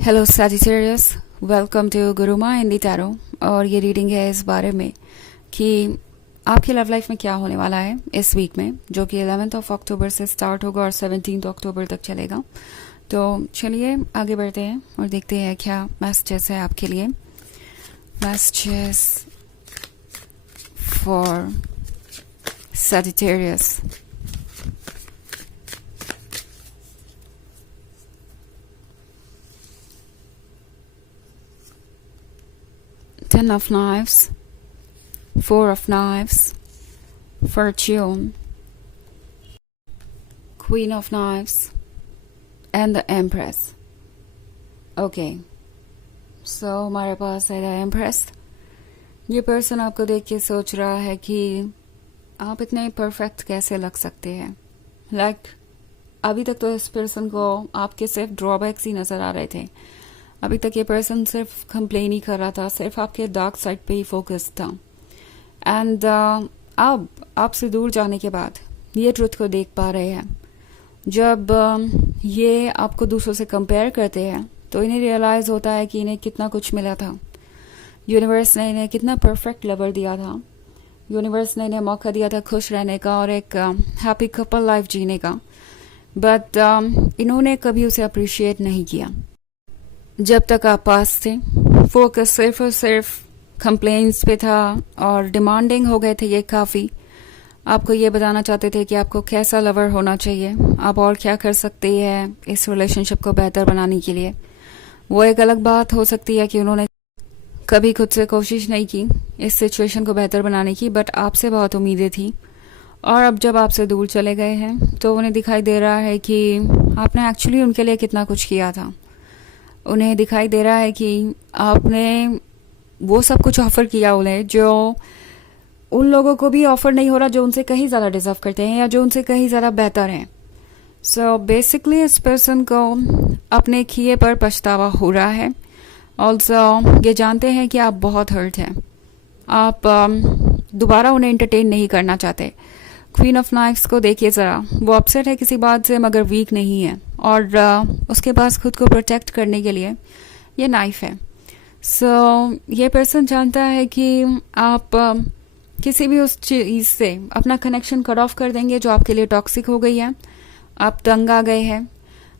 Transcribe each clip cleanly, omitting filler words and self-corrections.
Hello Sagittarius, welcome to Guruma Hindi tarot. और ये reading है इस बारे में कि आपकी लव लाइफ में क्या होने वाला है इस वीक में, जो कि 11 अक्टूबर से स्टार्ट होगा और 17 अक्टूबर तक चलेगा। तो चलिए आगे बढ़ते हैं और देखते हैं क्या मैसेजेस है आपके लिए। Messages for Sagittarius. Ten of Knives, Four of Knives, Fortune, Queen of Knives, and the Empress. Okay, so हमारे पास है the Empress। ये पर्सन आपको देख के सोच रहा है कि आप इतने परफेक्ट कैसे लग सकते हैं। अभी तक तो इस पर्सन को आपके सिर्फ ड्रॉबैक्स ही नजर आ रहे थे। अभी तक ये पर्सन सिर्फ कंप्लेन ही कर रहा था, सिर्फ आपके डार्क साइड पे ही फोकस था। एंड अब आपसे दूर जाने के बाद ये ट्रुथ को देख पा रहे हैं। जब ये आपको दूसरों से कंपेयर करते हैं तो इन्हें रियलाइज होता है कि इन्हें कितना कुछ मिला था। यूनिवर्स ने इन्हें कितना परफेक्ट लवर दिया था। यूनिवर्स ने इन्हें मौका दिया था खुश रहने का और एक हैप्पी कपल लाइफ जीने का। बट इन्होंने कभी उसे अप्रिशिएट नहीं किया। जब तक आप पास थे, फोकस सिर्फ और सिर्फ कंप्लेंट्स पे था और डिमांडिंग हो गए थे ये काफ़ी। आपको ये बताना चाहते थे कि आपको कैसा लवर होना चाहिए, आप और क्या कर सकते हैं इस रिलेशनशिप को बेहतर बनाने के लिए। वो एक अलग बात हो सकती है कि उन्होंने कभी खुद से कोशिश नहीं की इस सिचुएशन को बेहतर बनाने की, बट आपसे बहुत उम्मीदें थी। और अब जब आपसे दूर चले गए हैं तो उन्हें दिखाई दे रहा है कि आपने एक्चुअली उनके लिए कितना कुछ किया था। उन्हें दिखाई दे रहा है कि आपने वो सब कुछ ऑफर किया उन्हें जो उन लोगों को भी ऑफर नहीं हो रहा, जो उनसे कहीं ज़्यादा डिजर्व करते हैं या जो उनसे कहीं ज़्यादा बेहतर हैं। सो बेसिकली इस पर्सन को अपने किए पर पछतावा हो रहा है। ऑल्सो ये जानते हैं कि आप बहुत हर्ट हैं। आप दोबारा उन्हें एंटरटेन नहीं करना चाहते। क्वीन ऑफ नाइफ्स को देखिए ज़रा, वो अपसेट है किसी बात से मगर वीक नहीं है और उसके पास खुद को प्रोटेक्ट करने के लिए ये नाइफ है। सो ये पर्सन जानता है कि आप किसी भी उस चीज़ से अपना कनेक्शन कट ऑफ कर देंगे जो आपके लिए टॉक्सिक हो गई है। आप तंग आ गए हैं,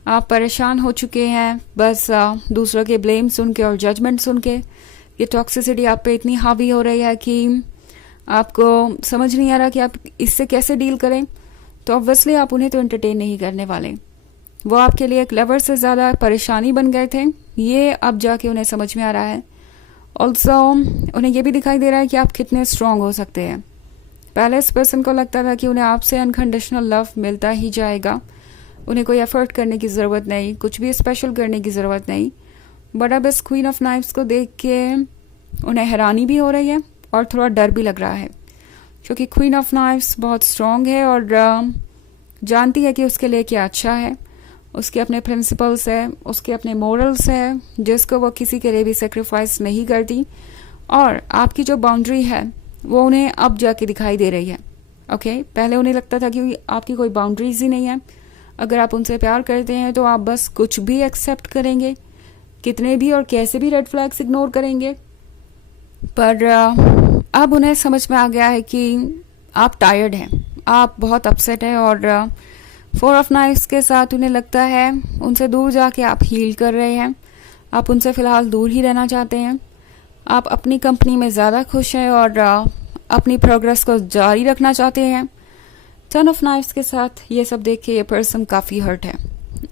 आप परेशान हो चुके हैं बस दूसरों के ब्लेम सुन के और जजमेंट सुन के। ये टॉक्सिसिटी आप पे इतनी हावी हो रही है कि आपको समझ नहीं आ रहा कि आप इससे कैसे डील करें। तो ऑब्वियसली आप उन्हें तो एंटरटेन नहीं करने वाले। वो आपके लिए एक लवर से ज़्यादा परेशानी बन गए थे, ये अब जाके उन्हें समझ में आ रहा है। ऑल्सो उन्हें ये भी दिखाई दे रहा है कि आप कितने स्ट्रांग हो सकते हैं। पहले इस पर्सन को लगता था कि उन्हें आपसे अनकंडीशनल लव मिलता ही जाएगा, उन्हें कोई एफर्ट करने की ज़रूरत नहीं, कुछ भी स्पेशल करने की ज़रूरत नहीं। बट अब इस क्वीन ऑफ नाइफ्स को देख के उन्हें हैरानी भी हो रही है और थोड़ा डर भी लग रहा है, क्योंकि क्वीन ऑफ नाइफ्स बहुत स्ट्रांग है और जानती है कि उसके लिए क्या अच्छा है। उसके अपने प्रिंसिपल्स है, उसके अपने मोरल्स है, जिसको वो किसी के लिए भी सेक्रीफाइस नहीं करती। और आपकी जो बाउंड्री है वो उन्हें अब जाके दिखाई दे रही है। ओके, पहले उन्हें लगता था कि आपकी कोई बाउंड्रीज ही नहीं है। अगर आप उनसे प्यार करते हैं तो आप बस कुछ भी एक्सेप्ट करेंगे, कितने भी और कैसे भी रेड फ्लैग्स इग्नोर करेंगे। पर अब उन्हें समझ में आ गया है कि आप टायर्ड हैं, आप बहुत अपसेट हैं। और फोर ऑफ नाइफ्स के साथ उन्हें लगता है उनसे दूर जाके आप हील कर रहे हैं। आप उनसे फ़िलहाल दूर ही रहना चाहते हैं। आप अपनी कंपनी में ज़्यादा खुश हैं और अपनी प्रोग्रेस को जारी रखना चाहते हैं। टन ऑफ नाइफ्स के साथ ये सब देख के ये पर्सन काफ़ी हर्ट है।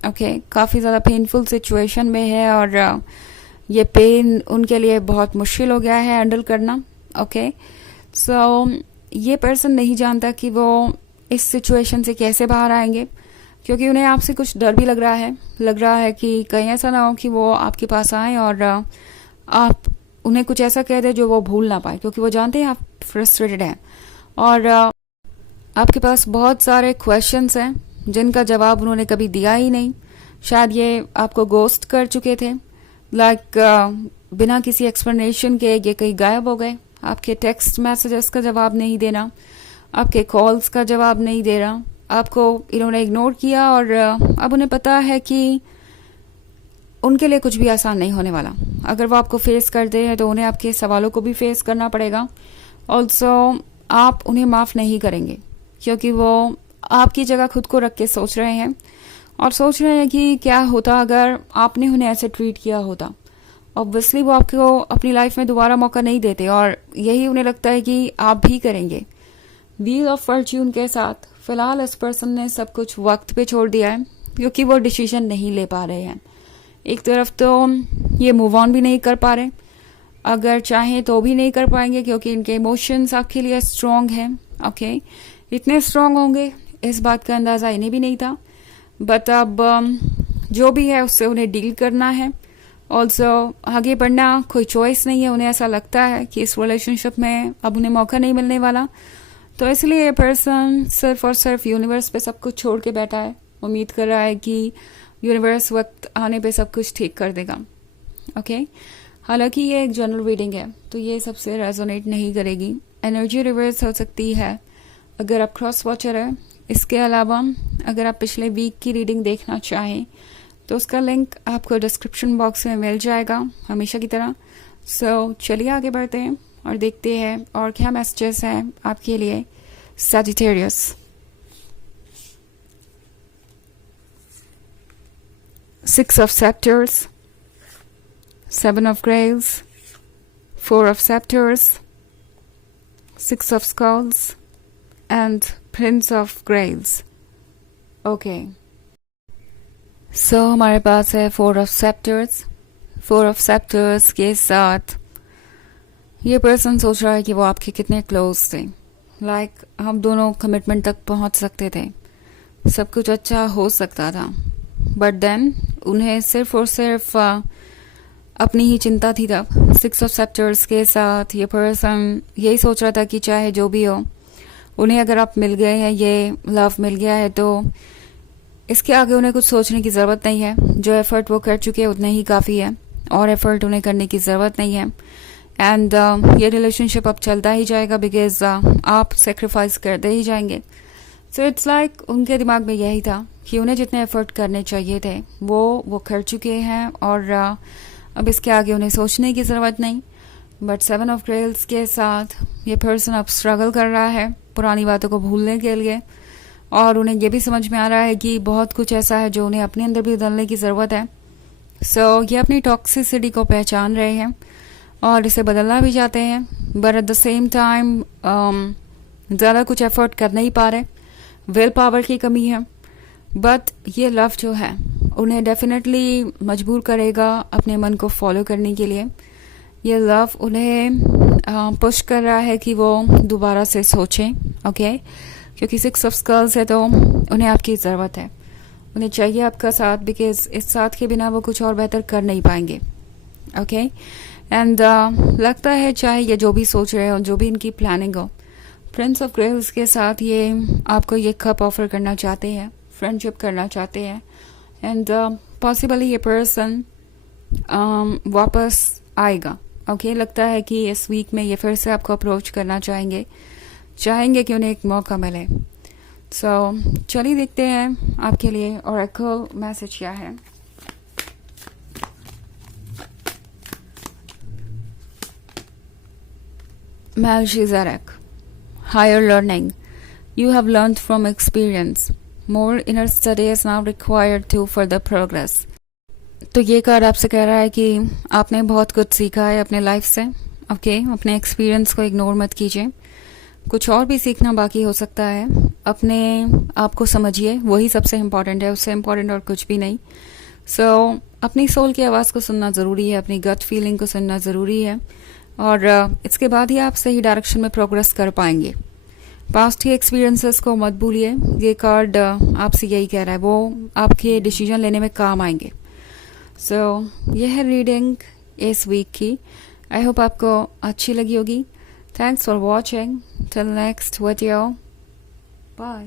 ओके, काफ़ी ज़्यादा पेनफुल सिचुएशन में है और ये पेन उनके लिए बहुत मुश्किल हो गया है हैंडल करना। ओके, सो ये पर्सन नहीं जानता कि वो इस सिचुएशन से कैसे बाहर आएंगे, क्योंकि उन्हें आपसे कुछ डर भी लग रहा है कि कहीं ऐसा ना हो कि वो आपके पास आए और आप उन्हें कुछ ऐसा कह दें जो वो भूल ना पाए, क्योंकि वो जानते हैं आप फ्रस्ट्रेटेड हैं और आपके पास बहुत सारे क्वेश्चंस हैं जिनका जवाब उन्होंने कभी दिया ही नहीं। शायद ये आपको गोस्ट कर चुके थे, बिना किसी एक्सप्लेनेशन के ये कहीं गायब हो गए। आपके टेक्स्ट मैसेजेस का जवाब नहीं देना, आपके कॉल्स का जवाब नहीं दे रहा, आपको इन्होंने इग्नोर किया और अब उन्हें पता है कि उनके लिए कुछ भी आसान नहीं होने वाला। अगर वो आपको फेस करते हैं तो उन्हें आपके सवालों को भी फेस करना पड़ेगा। ऑल्सो आप उन्हें माफ़ नहीं करेंगे, क्योंकि वो आपकी जगह खुद को रख के सोच रहे हैं और सोच रहे हैं कि क्या होता अगर आपने उन्हें ऐसे ट्रीट किया होता। ऑब्वियसली वो आपको अपनी लाइफ में दोबारा मौका नहीं देते और यही उन्हें लगता है कि आप भी करेंगे। व्हील ऑफ फॉर्च्यून के साथ फिलहाल इस पर्सन ने सब कुछ वक्त पे छोड़ दिया है, क्योंकि वो डिसीजन नहीं ले पा रहे हैं। एक तरफ तो ये मूव ऑन भी नहीं कर पा रहे, अगर चाहें तो भी नहीं कर पाएंगे, क्योंकि इनके इमोशंस आपके लिए स्ट्रॉन्ग हैं। ओके, इतने स्ट्रॉन्ग होंगे इस बात का अंदाज़ा इन्हें भी नहीं था, बट अब जो भी है उससे उन्हें डील करना है। ऑल्सो आगे बढ़ना कोई चॉइस नहीं है। उन्हें ऐसा लगता है कि इस रिलेशनशिप में अब उन्हें मौका नहीं मिलने वाला, तो इसलिए ये पर्सन सिर्फ और सिर्फ यूनिवर्स पे सब कुछ छोड़ के बैठा है। उम्मीद कर रहा है कि यूनिवर्स वक्त आने पे सब कुछ ठीक कर देगा। ओके, हालांकि ये एक जनरल रीडिंग है तो ये सबसे रेजोनेट नहीं करेगी। एनर्जी रिवर्स हो सकती है अगर आप क्रॉस वॉचर है। इसके अलावा अगर आप पिछले वीक की रीडिंग देखना चाहें तो उसका लिंक आपको डिस्क्रिप्शन बॉक्स में मिल जाएगा हमेशा की तरह। सो चलिए आगे बढ़ते हैं और देखते हैं और क्या मैसेजेस हैं आपके लिए Sagittarius. Six of Scepters, Seven of Grails, Four of Scepters, Six of Skulls, and Prince of Grails. Okay. So हमारे पास है Four of Scepters. Four of Scepters के साथ ये पर्सन सोच रहा है कि वो आपके कितने क्लोज थे। लाइक हम दोनों कमिटमेंट तक पहुंच सकते थे, सब कुछ अच्छा हो सकता था, बट देन उन्हें सिर्फ और सिर्फ अपनी ही चिंता थी। तब सिक्स ऑफ सेप्टर्स के साथ ये पर्सन यही सोच रहा था कि चाहे जो भी हो, उन्हें अगर आप मिल गए हैं, ये लव मिल गया है, तो इसके आगे उन्हें कुछ सोचने की ज़रूरत नहीं है। जो एफर्ट वो कर चुके हैं उतने ही काफ़ी है, और एफर्ट उन्हें करने की ज़रूरत नहीं है। एंड ये रिलेशनशिप अब चलता ही जाएगा, बिकॉज आप सेक्रीफाइस करते ही जाएंगे। सो इट्स लाइक उनके दिमाग में यही था कि उन्हें जितने एफर्ट करने चाहिए थे वो कर चुके हैं, और अब इसके आगे उन्हें सोचने की ज़रूरत नहीं। बट सेवन ऑफ ग्रेल्स के साथ ये पर्सन अब स्ट्रगल कर रहा है पुरानी बातों को भूलने के लिए, और उन्हें ये भी समझ में आ रहा है कि बहुत कुछ ऐसा है जो उन्हें अपने अंदर भी बदलने की ज़रूरत है। सो ये अपनी टॉक्सिसिटी को पहचान रहे हैं और इसे बदलना भी चाहते हैं, but at the same time ज़्यादा कुछ एफर्ट कर नहीं पा रहे, विल पावर की कमी है। बट ये लव जो है उन्हें डेफिनेटली मजबूर करेगा अपने मन को फॉलो करने के लिए। ये लव उन्हें पुश कर रहा है कि वो दोबारा से सोचें। ओके, क्योंकि सिक्स ऑफ स्कल्स है तो उन्हें आपकी ज़रूरत है, उन्हें चाहिए आपका साथ, बिकॉज इस साथ के बिना वो कुछ और बेहतर कर नहीं पाएंगे। ओके, एंड लगता है चाहे ये जो भी सोच रहे हो, जो भी इनकी प्लानिंग हो, प्रिंस ऑफ ग्रेल्स के साथ ये आपको ये कप ऑफर करना चाहते हैं, फ्रेंडशिप करना चाहते हैं, एंड पॉसिबली ये पर्सन वापस आएगा। ओके, लगता है कि इस वीक में ये फिर से आपको अप्रोच करना चाहेंगे कि उन्हें एक मौका मिले। सो चलिए देखते हैं आपके लिए ओरेकल मैसेज क्या है। Melchizedek, higher learning. You have learned from experience. More inner study is now required to further progress. तो ये कार्ड आपसे कह रहा है कि आपने बहुत कुछ सीखा है अपने लाइफ से। ओके, अपने एक्सपीरियंस को इग्नोर मत कीजिए, कुछ और भी सीखना बाकी हो सकता है। अपने आप को समझिए, वही सबसे इम्पॉर्टेंट है, उससे इम्पॉर्टेंट और कुछ भी नहीं। सो अपनी सोल की आवाज़ को सुनना ज़रूरी है, अपनी गट फीलिंग को सुनना ज़रूरी है, और इसके बाद ही आप सही डायरेक्शन में प्रोग्रेस कर पाएंगे। पास्ट के एक्सपीरियंसेस को मत भूलिए। ये कार्ड आपसे यही कह रहा है, वो आपके डिसीजन लेने में काम आएंगे। सो यह है रीडिंग इस वीक की। आई होप आपको अच्छी लगी होगी। Thanks for watching. Till next video, bye.